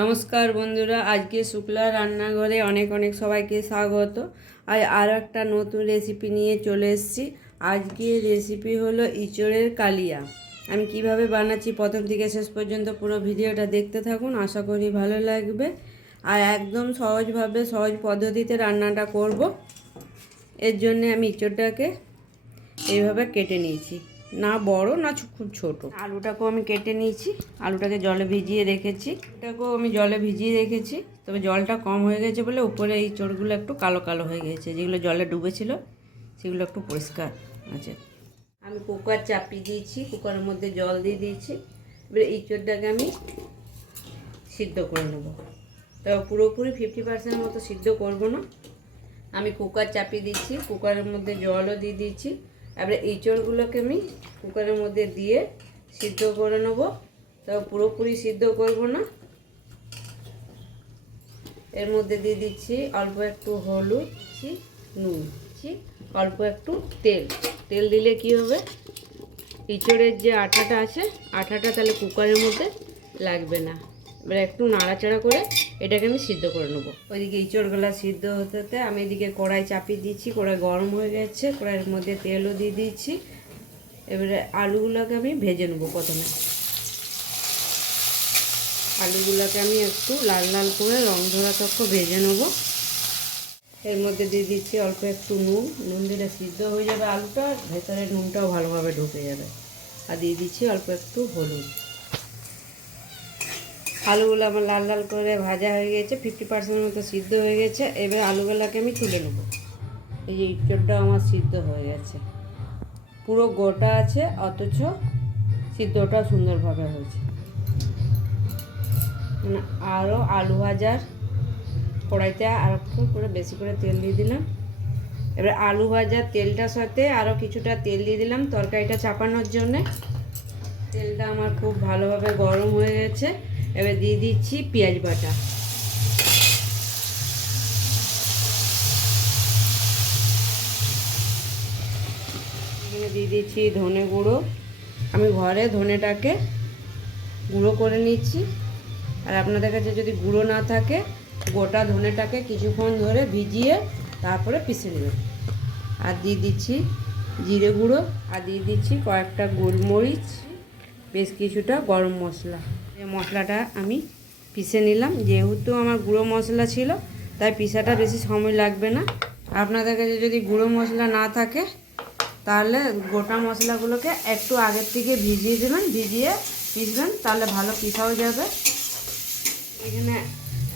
নমস্কার বন্ধুরা, আজকে শুক্লা রান্নাঘরে অনেক অনেক সবাইকে স্বাগত। আরও একটা নতুন রেসিপি নিয়ে চলে এসেছি। আজকের রেসিপি হলো ইঁচড়ের কালিয়া। আমি কিভাবে বানাচ্ছি প্রথম থেকে শেষ পর্যন্ত পুরো ভিডিওটা দেখতে থাকুন, আশা করি ভালো লাগবে। আর একদম সহজভাবে সহজ পদ্ধতিতে রান্নাটা করব। এর জন্য আমি ইঁচড়টাকে এইভাবে কেটে নিয়েছি, না বড় না খুব ছোট। আলুটাকেও আমি কেটে নিয়েছি, আলুটাকে জলে ভিজিয়ে রেখেছি। এটাকেও আমি জলে ভিজিয়ে রেখেছি, তবে জলটা কম হয়ে গেছে বলে উপরে এই চোরগুলো একটু কালো কালো হয়ে গেছে। যেগুলো জলে ডুবেছিল সেগুলো একটু পরিষ্কার আছে। আমি কুকার চাপিয়ে দিয়েছি, কুকারের মধ্যে জল দিয়ে দিয়েছি। এবারে ইঁচড়টাকে আমি সিদ্ধ করে নেব, তবে পুরোপুরি 50% মতো সিদ্ধ করব না। আমি কুকার চাপিয়ে দিচ্ছি, কুকারের মধ্যে জলও দিয়ে দিয়েছি। এবারে ইঁচড়গুলোকে আমি কুকারের মধ্যে দিয়ে সিদ্ধ করে নেব, তবে পুরোপুরি সিদ্ধ করব না। এর মধ্যে দিয়ে দিচ্ছি অল্প একটু হলুদ, নুন, অল্প একটু তেল। তেল দিলে কি হবে, ইঁচড়ের যে আঠাটা আছে আঠাটা তাহলে কুকারের মধ্যে লাগবে না। এবার একটু নাড়াচাড়া করে এটাকে আমি সিদ্ধ করে নেবো। ওইদিকে ইঁচড়গুলো সিদ্ধ হতে হতে আমি এদিকে কড়াই চাপিয়ে দিচ্ছি। কড়াই গরম হয়ে গেছে, কড়াইয়ের মধ্যে তেলও দিয়ে দিচ্ছি। এবারে আলুগুলোকে আমি ভেজে নেবো। প্রথমে আলুগুলোকে আমি একটু লাল লাল করে রং ধরা তক্ক ভেজে নেবো। এর মধ্যে দিয়ে দিচ্ছি অল্প একটু নুন। নুন দিলে সিদ্ধ হয়ে যাবে আলুটা, ভেতরে নুনটাও ভালোভাবে ঢুকে যাবে। আর দিয়ে দিচ্ছি অল্প একটু হলুদ। আলুগুলো আমার লাল লাল করে ভাজা হয়ে গেছে, 50% মতো সিদ্ধ হয়ে গেছে। এবার আলুগুলোকে আমি তুলে নেব। এই যে ইঁচড়টা আমার সিদ্ধ হয়ে গেছে, পুরো গোটা আছে, অথচ সিদ্ধটাও সুন্দরভাবে হয়েছে। মানে আরও আলু ভাজার কড়াইতে আর একটু করে বেশি করে তেল দিয়ে দিলাম। এবার আলু ভাজার তেলটার সাথে আরও কিছুটা তেল দিয়ে দিলাম তরকারিটা চাপানোর জন্যে। তেলটা আমার খুব ভালোভাবে গরম হয়ে গেছে। এবার দিয়ে দিচ্ছি পেঁয়াজ বাটা। এখানে দিয়ে দিচ্ছি ধনে গুঁড়ো। আমি ঘরে ধনেটাকে গুঁড়ো করে নিচ্ছি। আর আপনাদের কাছে যদি গুঁড়ো না থাকে, গোটা ধনেটাকে কিছুক্ষণ ধরে ভিজিয়ে তারপরে পিষে নেবেন। আর দিয়ে দিচ্ছি জিরে গুঁড়ো, আর দিয়ে দিচ্ছি কয়েকটা গোলমরিচ, বেশ কিছুটা গরম মশলা। এই মশলাটা আমি পিষে নিলাম। যেহেতু আমার গুঁড়ো মশলা ছিল তাই পিষাটা বেশি সময় লাগবে না। আপনাদের কাছে যদি গুঁড়ো মশলা না থাকে তাহলে গোটা মশলাগুলোকে একটু আগের থেকে ভিজিয়ে দেবেন, ভিজিয়ে পিষবেন, তাহলে ভালো পিষাও যাবে। এখানে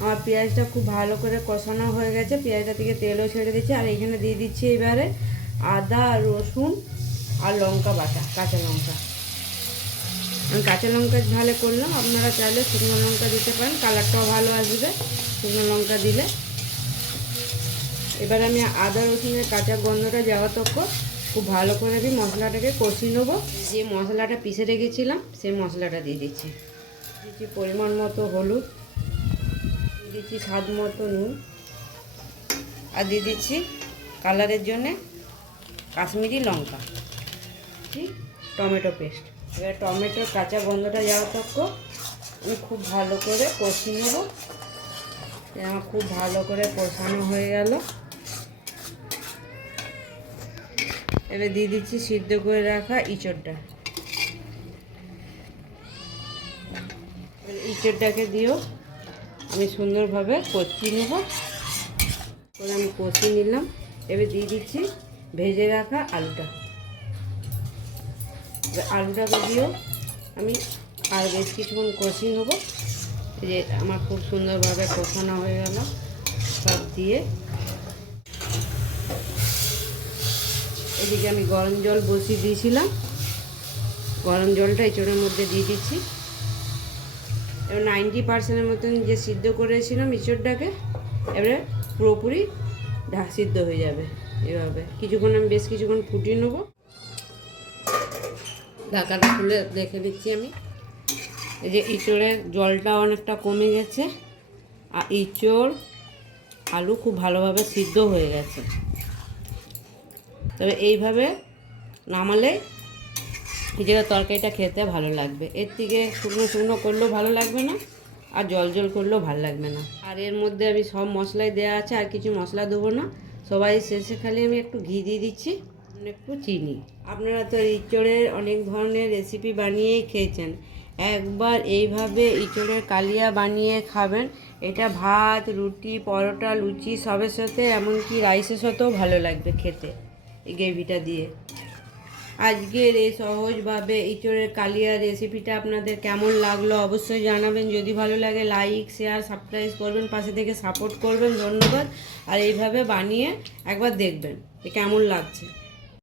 আমার পেঁয়াজটা খুব ভালো করে কষানো হয়ে গেছে, পেঁয়াজটা থেকে তেলও ছেড়ে দিচ্ছি। আর এখানে দিয়ে দিচ্ছি এবারে আদা, রসুন আর লঙ্কা বাটা, কাঁচা লঙ্কা। আমি কাঁচা লঙ্কা ঝালে করলাম, আপনারা চাইলে শুকনো লঙ্কা দিতে পারেন, কালারটাও ভালো আসবে শুকনো লঙ্কা দিলে। এবার আমি আদা রসুনের কাঁচা গন্ধটা যাওয়া তক খুব ভালো করে আমি মশলাটাকে কষিয়ে নেবো। যে মশলাটা পিষে রেখেছিলাম সেই মশলাটা দিয়ে দিচ্ছি। দিচ্ছি পরিমাণ মতো হলুদ, দিয়ে দিচ্ছি স্বাদ মতো নুন, আর দিয়ে দিচ্ছি কালারের জন্যে কাশ্মীরি লঙ্কা, টমেটো পেস্ট। এবার টমেটোর কাঁচা গন্ধটা যাওয়া তক আমি খুব ভালো করে কষিয়ে নেবো। আমার খুব ভালো করে কষানো হয়ে গেল। এবার দিয়ে দিচ্ছি সিদ্ধ করে রাখা ইঁচড়টা। ইঁচড়টাকে দিয়েও আমি সুন্দরভাবে কষিয়ে নেব। করে আমি কষিয়ে নিলাম। এবার দিয়ে দিচ্ছি ভেজে রাখা আলুটা। আলুটাকে দিয়েও আমি আর বেশ কিছুক্ষণ কষিয়ে নেব। এই যে আমার খুব সুন্দরভাবে কষানো হয়ে গেল সব দিয়ে। এদিকে আমি গরম জল বসিয়ে দিয়েছিলাম, গরম জলটা ইঁচড়ের মধ্যে দিয়ে দিচ্ছি। এবার 90% মতন যে সিদ্ধ করেছিলাম ইঁচড়টাকে এবারে পুরোপুরি সিদ্ধ হয়ে যাবে। এভাবে কিছুক্ষণ আমি বেশ কিছুক্ষণ ফুটিয়ে নেবো। ঢাকাটা খুলে দেখে দিচ্ছি আমি। এই যে ইঁচড়ের জলটা অনেকটা কমে গেছে, আর ইঁচড় আলু খুব ভালোভাবে সিদ্ধ হয়ে গেছে। তবে এইভাবে নামালে ইঁচড়ের তরকারিটা খেতে ভালো লাগবে। এর থেকে শুকনো শুকনো করলেও ভালো লাগবে না, আর জল জল করলেও ভালো লাগবে না। আর এর মধ্যে আমি সব মশলাই দেওয়া আছে, আর কিছু মশলা দেবো না। সবাই শেষে খালি আমি একটু ঘি দিয়ে দিচ্ছি, একটু চিনি। আপনারা তো ইঁচড়ের অনেক ধরনের রেসিপি বানিয়েই খেয়েছেন, একবার এইভাবে ইঁচড়ের কালিয়া বানিয়ে খাবেন। এটা ভাত, রুটি, পরোটা, লুচি সবের সাথে, এমনকি রাইসের সাথেও ভালো লাগবে খেতে এই গ্রেভিটা দিয়ে। আজকের এই সহজভাবে ইঁচড়ের কালিয়া রেসিপিটা আপনাদের কেমন লাগলো অবশ্যই জানাবেন। যদি ভালো লাগে লাইক, শেয়ার, সাবস্ক্রাইব করবেন, পাশে থেকে সাপোর্ট করবেন। ধন্যবাদ। আর এইভাবে বানিয়ে একবার দেখবেন যে কেমন লাগছে।